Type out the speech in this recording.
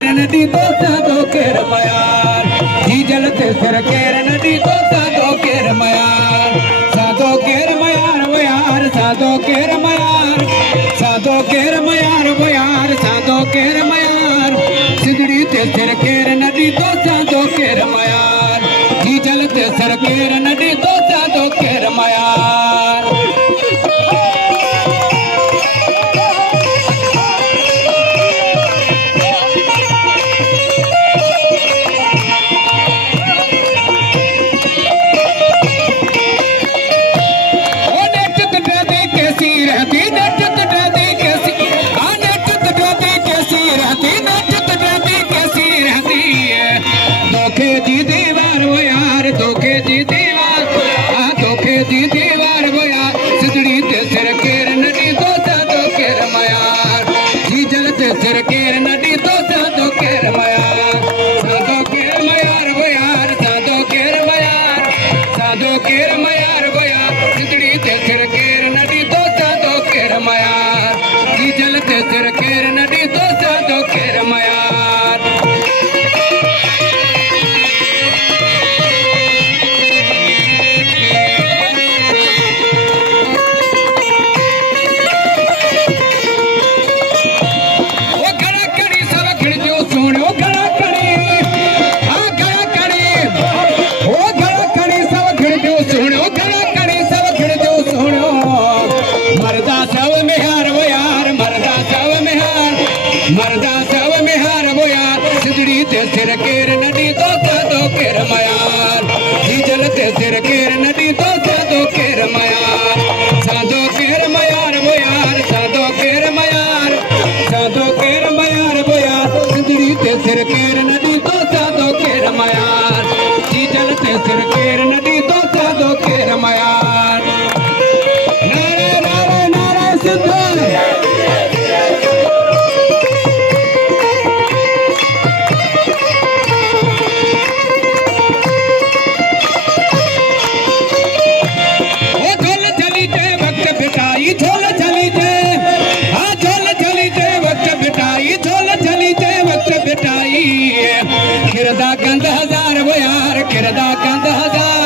नदी तो साधो केर मयार जीजल ते सिर केर नदी तो साधो केर मयार साधो केर मयार वो यार साधो केर मयार साधो केर मयार वो यार साधो केर मयार सिदड़ी ते सिर केर नदी तो साधो केर मयार जीजल ते सिर केर नदी तो साधो केर मयार सिर केर नदी तो साधो केर मयार साधो केर मयार वो यार साधो केर मयार साधो केर मयार वो यार सिदड़ी ते सिर केर नदी तो साधो केर मयार जीजल ते सिर केर नदी तो साधो केर मयार मरदा सब में हार वो यार सिदड़ी ते सिर केर नदी तो साधो केर मयार जीजल ते सिर केर नदी तो साधो केर मयार साधो केर मयार वो यार साधो केर मयार साधो केर मयार वो यार सिदड़ी ते सिर केर नदी तो साधो केर मयार जीजल ते सिर केर नदी तो साधो केर मयार नारे नारे नारे सिद्धो किरदा कंद हजार वो यार किरदा कंद हजार